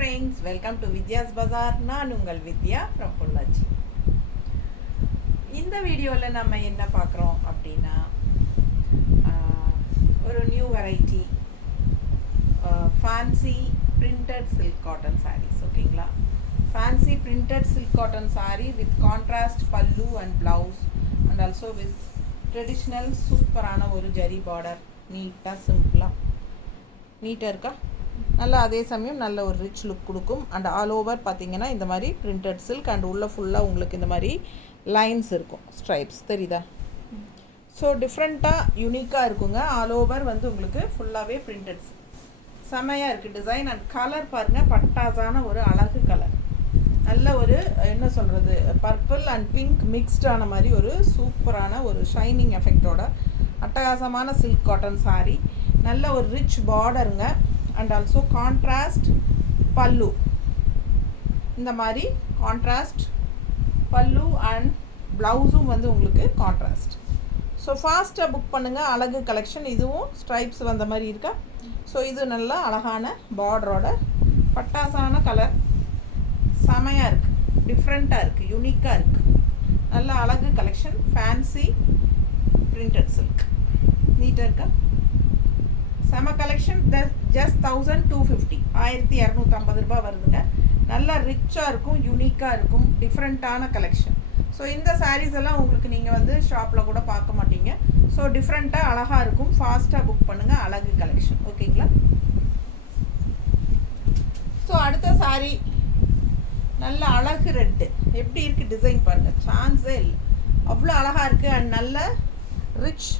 friends, welcome to Vidya's Bazaar. நான் உங்கள் வித்யா from Pollachi. இந்த வீடியோவில் நம்ம என்ன பார்க்குறோம் அப்படின்னா ஒரு new variety fancy printed silk cotton sarees. ஓகேங்களா? Fancy printed silk cotton saree with contrast pallu and blouse and also with traditional சூப்பரான ஒரு ஜரி பார்டர், நீட்டாக சிம்பிளாக நீட்டாக இருக்கா, நல்லா அதே சமயம் நல்ல ஒரு ரிச் லுக் கொடுக்கும். அண்ட் ஆல் ஓவர் பார்த்தீங்கன்னா இந்த மாதிரி பிரிண்டட் சில்க் அண்ட் உள்ளே ஃபுல்லாக உங்களுக்கு இந்த மாதிரி லைன்ஸ் இருக்கும், ஸ்ட்ரைப்ஸ் தெரியுதா? ஸோ டிஃப்ரெண்ட்டாக யூனிக்காக இருக்குங்க. ஆல் ஓவர் வந்து உங்களுக்கு ஃபுல்லாகவே பிரிண்டட் செமையாக இருக்குது டிசைன். அண்ட் கலர் பாருங்கள், பட்டாசான ஒரு அழகு கலர், நல்ல ஒரு என்ன சொல்கிறது, பர்பிள் அண்ட் பிங்க் மிக்ஸ்டான மாதிரி ஒரு சூப்பரான ஒரு ஷைனிங் எஃபெக்டோட அட்டகாசமான சில்க் காட்டன் சாரீ. நல்ல ஒரு ரிச் பார்டருங்க. அண்ட் ஆல்சோ கான்ட்ராஸ்ட் பல்லு, இந்த மாதிரி கான்ட்ராஸ்ட் பல்லு அண்ட் ப்ளவுஸும் வந்து உங்களுக்கு கான்ட்ராஸ்ட். ஸோ ஃபாஸ்ட்டாக புக் பண்ணுங்கள். அழகு கலெக்ஷன், இதுவும் ஸ்ட்ரைப்ஸ் வந்த மாதிரி இருக்கா. ஸோ இது நல்லா அழகான பார்டரோட பட்டாசான கலர், செமையாக இருக்குது, டிஃப்ரெண்ட்டாக இருக்குது, யூனிக்காக இருக்குது. நல்ல அழகு கலெக்ஷன், ஃபேன்சி பிரிண்டட் சில்க், நீட்டாக இருக்கா, செம கலெக்ஷன். ஜஸ்ட் 1250, 1250 ரூபாய் வருதுங்க. நல்லா ரிச்சாக இருக்கும், யூனிக்காக இருக்கும், டிஃப்ரெண்ட்டான கலெக்ஷன். ஸோ இந்த சாரீஸ் எல்லாம் உங்களுக்கு நீங்கள் வந்து ஷாப்பில் கூட பார்க்க மாட்டீங்க. ஸோ டிஃப்ரெண்ட்டாக அழகாக இருக்கும். ஃபாஸ்ட்டாக புக் பண்ணுங்கள். அழகு கலெக்ஷன். ஓகேங்களா? ஸோ அடுத்த சாரீ நல்ல அழகு ரெட்டு, எப்படி இருக்குது டிசைன் பாருங்கள், சான்ஸே இல்லை, அவ்வளோ அழகாக இருக்குது. அண்ட் நல்ல ரிச்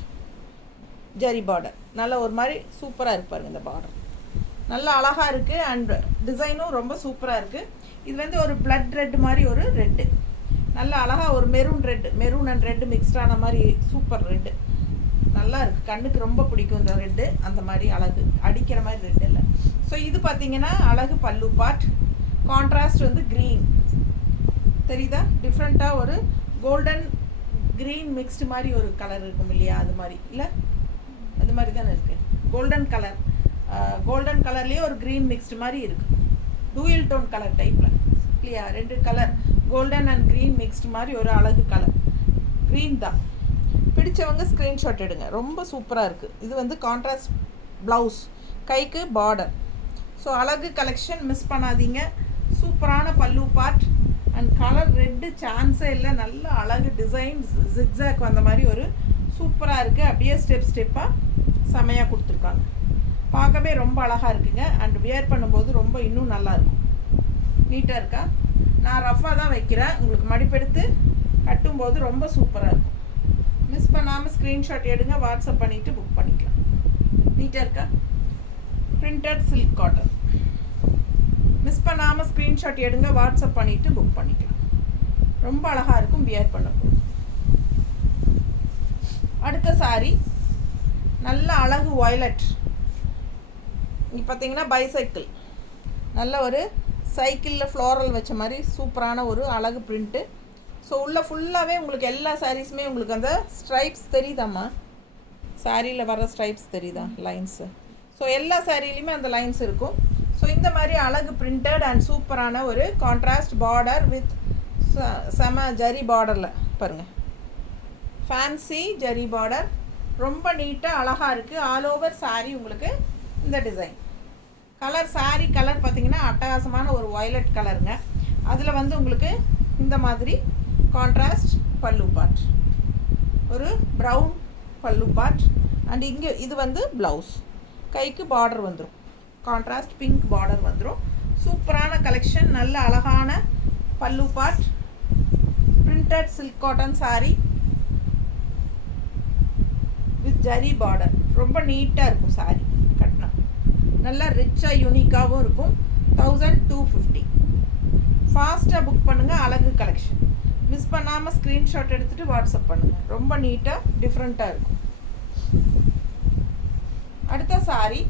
ஜரி பார்டர், நல்ல ஒரு மாதிரி சூப்பராக இருக்கு பாருங்கள். இந்த பார்டர் நல்லா அழகாக இருக்குது. அண்ட் டிசைனும் ரொம்ப சூப்பராக இருக்குது. இது வந்து ஒரு பிளட் ரெட் மாதிரி ஒரு ரெட்டு, நல்லா அழகாக ஒரு maroon red, maroon and red மிக்ஸ்டான மாதிரி சூப்பர் ரெட்டு, நல்லா இருக்குது, கண்ணுக்கு ரொம்ப பிடிக்கும் இந்த ரெட்டு. அந்த மாதிரி அழகு அடிக்கிற மாதிரி ரெட்டு இல்லை. ஸோ இது பார்த்தீங்கன்னா அழகு பல்லு பார்ட், கான்ட்ராஸ்ட் வந்து க்ரீன் தெரியுதா, டிஃப்ரெண்ட்டாக ஒரு கோல்டன் க்ரீன் மிக்ஸ்டு மாதிரி ஒரு கலர் இருக்கும் இல்லையா, அது மாதிரி இல்லை, அது மாதிரி தானே இருக்குது. கோல்டன் கலர், கோல்டன் கலர்லேயே ஒரு க்ரீன் மிக்ஸ்டு மாதிரி இருக்குது, டூயல் டோன் கலர் டைப்பில் இல்லையா, ரெண்டு colour golden and green mixed மாதிரி ஒரு அழகு கலர், க்ரீன் தான். பிடிச்சவங்க ஸ்க்ரீன்ஷாட் எடுங்க, ரொம்ப சூப்பராக இருக்குது. இது வந்து கான்ட்ராஸ்ட் ப்ளவுஸ், கைக்கு பார்டர். ஸோ அழகு கலெக்ஷன், மிஸ் பண்ணாதீங்க. சூப்பரான பல்லு பார்ட் அண்ட் கலர் ரெட்டு சான்ஸே இல்லை. நல்ல அழகு டிசைன், ஜிக்ஸாக் வந்த மாதிரி ஒரு சூப்பராக இருக்குது. அப்படியே ஸ்டெப் ஸ்டெப்பாக செமையாக கொடுத்துருக்காங்க, பார்க்கவே ரொம்ப அழகாக இருக்குங்க. அண்ட் வியர் பண்ணும்போது ரொம்ப இன்னும் நல்லாயிருக்கும், நீட்டாக இருக்கா. நான் ரஃபாக தான் வைக்கிறேன், உங்களுக்கு மடிப்பெடுத்து கட்டும்போது ரொம்ப சூப்பராக இருக்கும். மிஸ் பண்ணாமல் ஸ்க்ரீன்ஷாட் எடுங்க, வாட்ஸ்அப் பண்ணிவிட்டு புக் பண்ணிக்கலாம். நீட்டாக இருக்கா, பிரிண்டட் சில்க் காட்டன். மிஸ் பண்ணாமல் ஸ்க்ரீன்ஷாட் எடுங்க, வாட்ஸ்அப் பண்ணிவிட்டு புக் பண்ணிக்கலாம். ரொம்ப அழகாக இருக்கும் வியர் பண்ணும்போது. அடுத்த சாரீ நல்ல அழகு வயலட். இங்கே பார்த்தீங்கன்னா பைசைக்கிள், நல்ல ஒரு சைக்கிளில் ஃப்ளோரல் வச்ச மாதிரி சூப்பரான ஒரு அழகு பிரிண்ட்டு. ஸோ உள்ளே ஃபுல்லாகவே உங்களுக்கு எல்லா சாரீஸுமே உங்களுக்கு அந்த ஸ்ட்ரைப்ஸ் தெரியுதாம்மா, சாரியில் வர ஸ்ட்ரைப்ஸ் தெரியுதா, லைன்ஸு. ஸோ எல்லா சாரிலையுமே அந்த லைன்ஸ் இருக்கும். ஸோ இந்த மாதிரி அழகு பிரிண்டட் அண்ட் சூப்பரான ஒரு கான்ட்ராஸ்ட் பார்டர் வித் செம ஜரி பார்டரில் பாருங்கள், ஃபேன்சி ஜரி பார்டர், ரொம்ப நீட்டாக அழகாக இருக்குது. ஆல் ஓவர் சாரீ உங்களுக்கு இந்த டிசைன் கலர், சாரீ கலர் பார்த்திங்கன்னா அட்டகாசமான ஒரு வயலட் கலருங்க. அதில் வந்து உங்களுக்கு இந்த மாதிரி கான்ட்ராஸ்ட் பல்லு பார்ட், ஒரு ப்ரௌன் பல்லு பார்ட். அண்ட் இங்கே இது வந்து ப்ளவுஸ், கைக்கு பார்டர் வந்துடும், கான்ட்ராஸ்ட் பிங்க் பார்டர் வந்துடும். சூப்பரான கலெக்ஷன், நல்ல அழகான பல்லு part, printed silk cotton sari with zari border, ரொம்ப நீட்டாக இருக்கும் சாரீ கட்டினா, நல்லா ரிச்சாக யூனிக்காகவும் இருக்கும். 1250. ஃபாஸ்ட்டாக புக் பண்ணுங்கள். அழகு கலெக்ஷன், மிஸ் பண்ணாமல் ஸ்க்ரீன்ஷாட் எடுத்துகிட்டு வாட்ஸ்அப் பண்ணுங்கள். ரொம்ப நீட்டாக டிஃப்ரெண்ட்டாக இருக்கும். அடுத்த சாரீ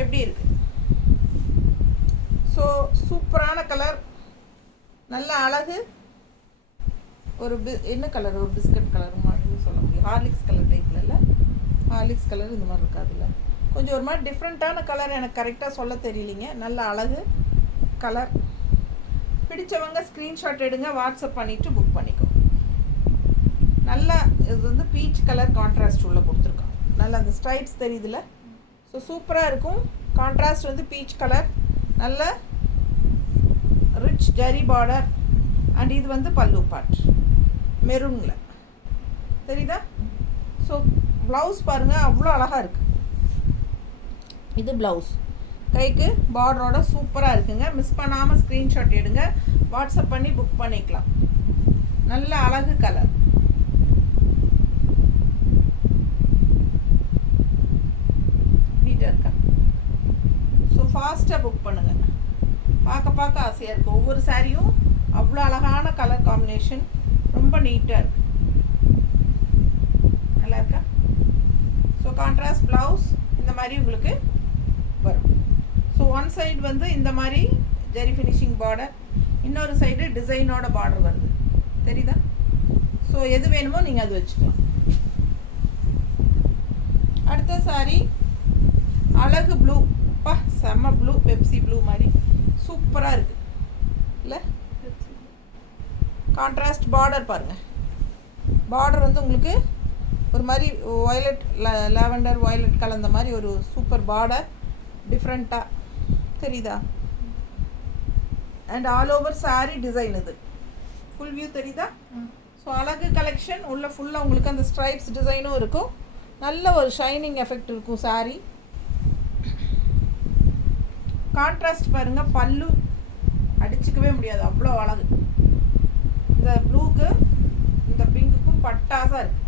எப்படி இருக்குது, ஸோ சூப்பரான கலர், நல்ல அழகு, ஒரு என்ன கலர், ஒரு பிஸ்கட் கலர் மாதிரி சொல்ல முடியும், ஹார்லிக்ஸ் கலர் டைப்பில் இல்லை, ஹார்லிக்ஸ் கலர் இந்த மாதிரி இருக்காதுல்ல, கொஞ்சம் ஒரு மாதிரி டிஃப்ரெண்ட்டான கலர், எனக்கு கரெக்டாக சொல்ல தெரியலிங்க. நல்ல அழகு கலர். பிடிச்சவங்க ஸ்க்ரீன்ஷாட் எடுங்க, வாட்ஸ்அப் பண்ணிவிட்டு புக் பண்ணிக்கோ. நல்லா இது வந்து பீச் கலர் கான்ட்ராஸ்ட் உள்ளே கொடுத்துருக்கோம். நல்லா அந்த ஸ்ட்ரைப்ஸ் தெரியுதுல்ல. ஸோ சூப்பராக இருக்கும். கான்ட்ராஸ்ட் வந்து பீச் கலர், நல்ல ரிச் ஜரி பார்டர். அண்ட் இது வந்து பல்லு பார்ட் மெரூனில் தெரியுதா. ஸோ ப்ளவுஸ் பாருங்கள், அவ்வளோ அழகாக இருக்குது. இது ப்ளவுஸ் கைக்கு பார்டரோட சூப்பராக இருக்குங்க. மிஸ் பண்ணாமல் ஸ்க்ரீன்ஷாட் எடுங்க, வாட்ஸ்அப் பண்ணி புக் பண்ணிக்கலாம். நல்ல அழகு கலர். நீட்டாக இருக்கா. ஸோ ஃபாஸ்ட்டாக புக் பண்ணுங்கள். பார்க்க ஆசையாக இருக்குது. ஒவ்வொரு சாரியும் அவ்வளோ அழகான கலர் காம்பினேஷன், ரொம்ப நீட்டாக இருக்குது. நல்லா இருக்கா. ஸோ கான்ட்ராஸ்ட் ப்ளவுஸ் இந்த மாதிரி உங்களுக்கு வரும். ஸோ ஒன் சைடு வந்து இந்த மாதிரி ஜெரி ஃபினிஷிங் பார்டர், இன்னொரு சைடு டிசைனோட பார்டர் வருது தெரியுதா. ஸோ எது வேணுமோ நீங்கள் அது வச்சுக்கலாம். அடுத்த சாரி அழகு ப்ளூ. பா செம்ம ப்ளூ, பெப்சி ப்ளூ மாதிரி சூப்பராக இருக்குது இல்லை. கான்ட்ராஸ்ட் பார்டர் பாருங்கள். பார்டர் வந்து உங்களுக்கு ஒரு மாதிரி வயலட், லாவெண்டர் வயலட் கலந்த மாதிரி ஒரு சூப்பர் பார்டர், டிஃப்ரெண்ட்டாக தெரியுதா. And all over sorry design இது ஃபுல் வியூ தெரியுதா. ஸோ அழகு கலெக்ஷன் உள்ள ஃபுல்லாக உங்களுக்கு அந்த ஸ்ட்ரைப்ஸ் டிசைனும் இருக்கும். நல்ல ஒரு ஷைனிங் எஃபெக்ட் இருக்கும் சாரி. கான்ட்ராஸ்ட் பாருங்கள், பல்லு அடிச்சுக்கவே முடியாது, அவ்வளோ அழகு. இந்த ப்ளூக்கு இந்த பிங்க்குக்கும் பட்டாசாக இருக்குது.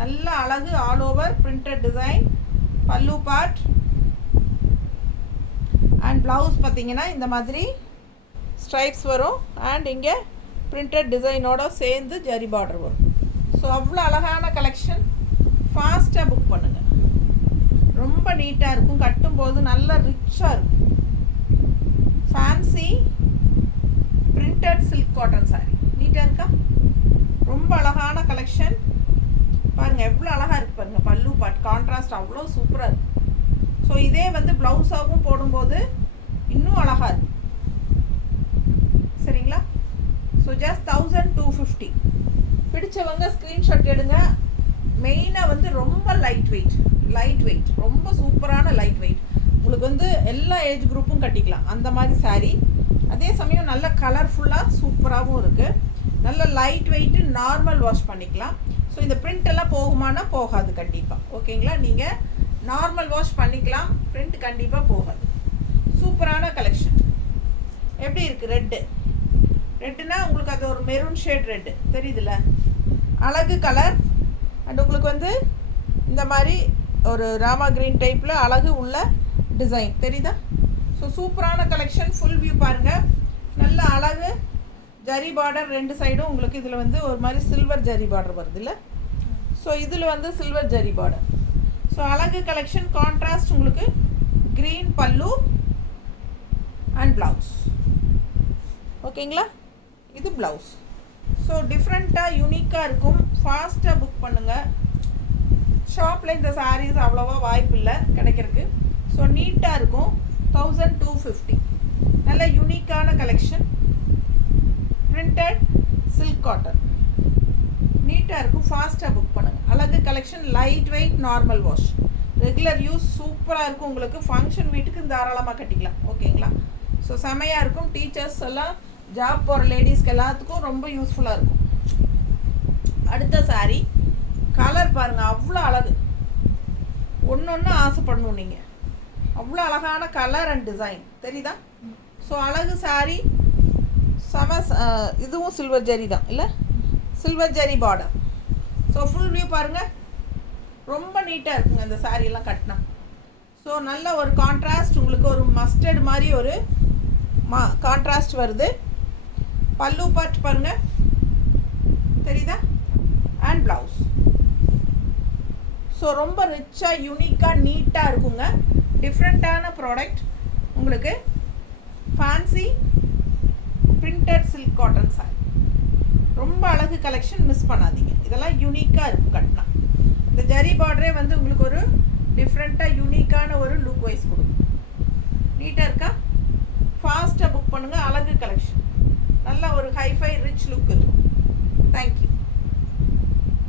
நல்ல அழகு ஆல் ஓவர் பிரிண்டட் டிசைன், பல்லு பார்ட். அண்ட் ப்ளவுஸ் பார்த்தீங்கன்னா இந்த மாதிரி ஸ்ட்ரைப்ஸ் வரும். அண்ட் இங்கே பிரிண்டட் டிசைனோட சேர்ந்து ஜரி பார்டர் வரும். ஸோ அவ்வளோ அழகான கலெக்ஷன். ஃபாஸ்ட்டாக புக் பண்ணுங்கள். ரொம்ப நீட்டாக இருக்கும், கட்டும்போது நல்ல ரிச்சாக இருக்கும். Fancy printed silk cotton sorry நீட்டாக இருக்கா. ரொம்ப அழகான கலெக்ஷன் பாருங்கள், எவ்வளோ அழகாக இருக்குது பாருங்கள். பல்லு பார்ட் கான்ட்ராஸ்ட் அவ்வளோ சூப்பராக இருக்குது. ஸோ இதே வந்து ப்ளவுஸாகவும் போடும்போது இன்னும் அழகாக இருக்குது சரிங்களா. So just 1250. பிடிச்சவங்க ஸ்க்ரீன்ஷாட் எடுங்க. மெயினாக வந்து ரொம்ப லைட் வெயிட், ரொம்ப சூப்பரான லைட் வெயிட். உங்களுக்கு வந்து எல்லா ஏஜ் குரூப்பும் கட்டிக்கலாம் அந்த மாதிரி சாரீ. அதே சமயம் நல்ல கலர்ஃபுல்லாக சூப்பராகவும் இருக்குது. நல்ல லைட் வெயிட்டு, நார்மல் வாஷ் பண்ணிக்கலாம். ஸோ இந்த பிரிண்ட் எல்லாம் போகுமானா போகாது கண்டிப்பாக. ஓகேங்களா, நீங்கள் நார்மல் வாஷ் பண்ணிக்கலாம், பிரிண்ட் கண்டிப்பாக போகாது. சூப்பரான கலெக்ஷன். எப்படி இருக்குது ரெட்டுனா உங்களுக்கு அது ஒரு மெரூன் ஷேட் ரெட்டு தெரியுதுல்ல, அழகு கலர். அண்ட் உங்களுக்கு வந்து இந்த மாதிரி ஒரு ராமா கிரீன் டைப்பில் அழகு உள்ள டிசைன் தெரியுதா. ஸோ சூப்பரான கலெக்ஷன். ஃபுல் வியூ பாருங்கள். நல்ல அழகு ஜரி பார்டர் ரெண்டு சைடும் உங்களுக்கு. இதில் வந்து ஒரு மாதிரி சில்வர் ஜரி பார்டர் வருது இல்லை. ஸோ இதில் வந்து சில்வர் ஜரி பார்டர். ஸோ அழகு கலெக்ஷன். கான்ட்ராஸ்ட் உங்களுக்கு க்ரீன் பல்லு அண்ட் ப்ளவுஸ். ஓகேங்களா, இது ப்ளவுஸ். ஸோ டிஃப்ரெண்ட்டாக யூனிக்காக இருக்கும். ஃபாஸ்ட்டாக புக் பண்ணுங்கள். ஷாப்பில் இந்த சாரீஸ் அவ்வளோவா வாய்ப்பு இல்லை கிடைக்கிறதுக்கு. ஸோ நீட்டாக இருக்கும். 1250. நல்ல யூனிக்கான கலெக்ஷன். பிரிண்டட் சில்க் காட்டன் நீட்டாக இருக்கும். ஃபாஸ்ட்டாக புக் பண்ணுங்கள். அழகு collection. Light weight, normal wash, regular use சூப்பராக இருக்கும். உங்களுக்கு ஃபங்க்ஷன் வீட்டுக்கு தாராளமாக கட்டிக்கலாம். ஓகேங்களா. ஸோ செமையாக இருக்கும். டீச்சர்ஸ் எல்லாம், ஜாப் போகிற லேடிஸ்க்கு எல்லாத்துக்கும் ரொம்ப யூஸ்ஃபுல்லாக இருக்கும். அடுத்த சாரீ கலர் பாருங்கள், அவ்வளோ அழகு. ஒன்று ஆசைப்படணும் நீங்கள். அவ்வளோ அழகான கலர் அண்ட் டிசைன் தெரியுதா. ஸோ அழகு சாரீ. இதுவும் சில்வர் ஜரி தான் இல்லை, silver zari border. So full view பாருங்கள். ரொம்ப நீட்டாக இருக்குங்க இந்த சாரியெல்லாம் கட்டினா. ஸோ நல்ல ஒரு கான்ட்ராஸ்ட். உங்களுக்கு ஒரு மஸ்டர்ட் மாதிரி ஒரு கான்ட்ராஸ்ட் வருது. பல்லு பார்ட் பாருங்கள் தெரியுதா. And blouse. ஸோ ரொம்ப ரிச்சாக யூனிக்காக நீட்டாக இருக்குங்க. டிஃப்ரெண்ட்டான ப்ராடக்ட். உங்களுக்கு fancy printed silk cotton sorry. ரொம்ப அழகு கலெக்ஷன். மிஸ் பண்ணாதீங்க. இதெல்லாம் யூனிக்காக இருக்கும் கட்டினா. இந்த ஜரி பார்டரே வந்து உங்களுக்கு ஒரு டிஃப்ரெண்ட்டாக யூனிக்கான ஒரு லுக் வைஸ் கொடுக்கும். நீட்டாக இருக்கா? ஃபாஸ்ட்டாக புக் பண்ணுங்கள். அழகு கலெக்ஷன், நல்ல ஒரு ஹைஃபை ரிச் லுக் இருக்குது.